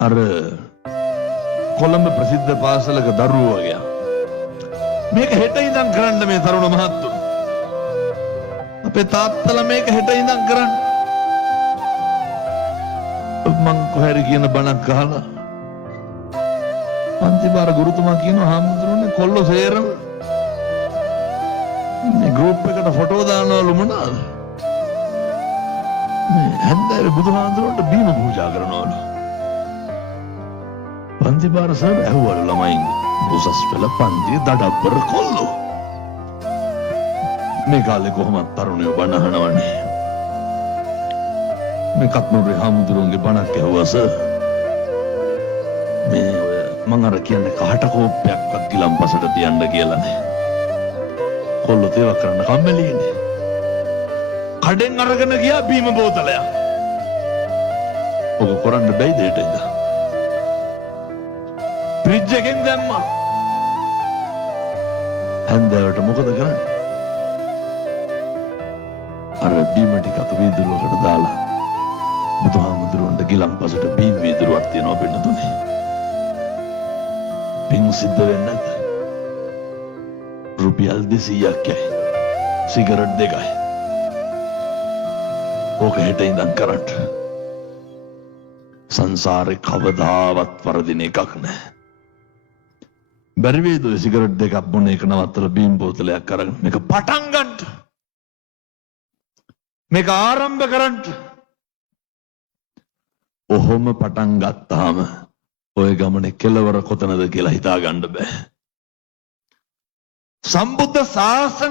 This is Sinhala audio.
අර කොළඹ ප්‍රසිද්ධ පාසලක දරුවෝ වගේ. මේක හෙට ඉඳන් කරන්න මේ තරුණ මහත්තුන්. අපේ තාත්තලා මේක හෙට ඉඳන් කරන්න. මං කොහරි කියන බණක් අහලා පන්තිබාර ගුරුතුමා කියනවා හාමුදුරනේ කොල්ලෝ සේරම මේ ගෲප් එකට ෆොටෝ දානවලු මොනවාද? මේ හැන්දෑවේ බුදුහාමුදුරන්ට බීම පූජා කරනවලු. පන්තිබාර සර් ඇහුවලු ළමයින් උසස් පෙළ පන්තියේ දඩබ්බර කොල්ලෝ. මේ කාලේ කොහොමද තරුණයෝ බණ අහනවනේ. මේ කත්නුරේ හාමුදුරුවන්ගේ බණක් ඇහුවා සර්. මේ මං අර කියන්නේ කහට කෝප්පයක්වත් ගිලම්පසට තියන්න කියලානේ. කොල්ලෝ තේවා කරන්න කම්මැලිනේ. කඩෙන් අරගෙන ගියා බීම බෝතලයක්. ඔක කරන්න බැයිද ඊට ඉඳලා? ෆ්‍රිජ් එකෙන් දැම්මා. හන්දෑවට මොකද කරන්නේ? අර බීම ටික වීදුරුවකට දාලා බුදුහාමුදුරුවන්ට ගිලම්පසට බීම වීදුරුවක් තියනවා පින්නතුනේ. පින් සිද්ධ වෙන්නේ නැද්ද? රුපියල් 200ක් සිගරට් දෙකයි. ඕක හෙට ඉඳන් කරන්න. සංසාරේ කවදාවත් වරදින එකක් නැහැ. බැරි වේද ඔය සිගරට් දෙකක් බොන එක නවත්තලා බීම් බෝතලයක් අරගෙන මේක පටන් ගන්න. මේක ආරම්භ කරන්න. ඔහොම පටන් ගත්තාම ඔය ගමනේ කෙලවර කොතනද කියලා හිතා ගන්න බෑ. සම්බුද්ධ ශාසන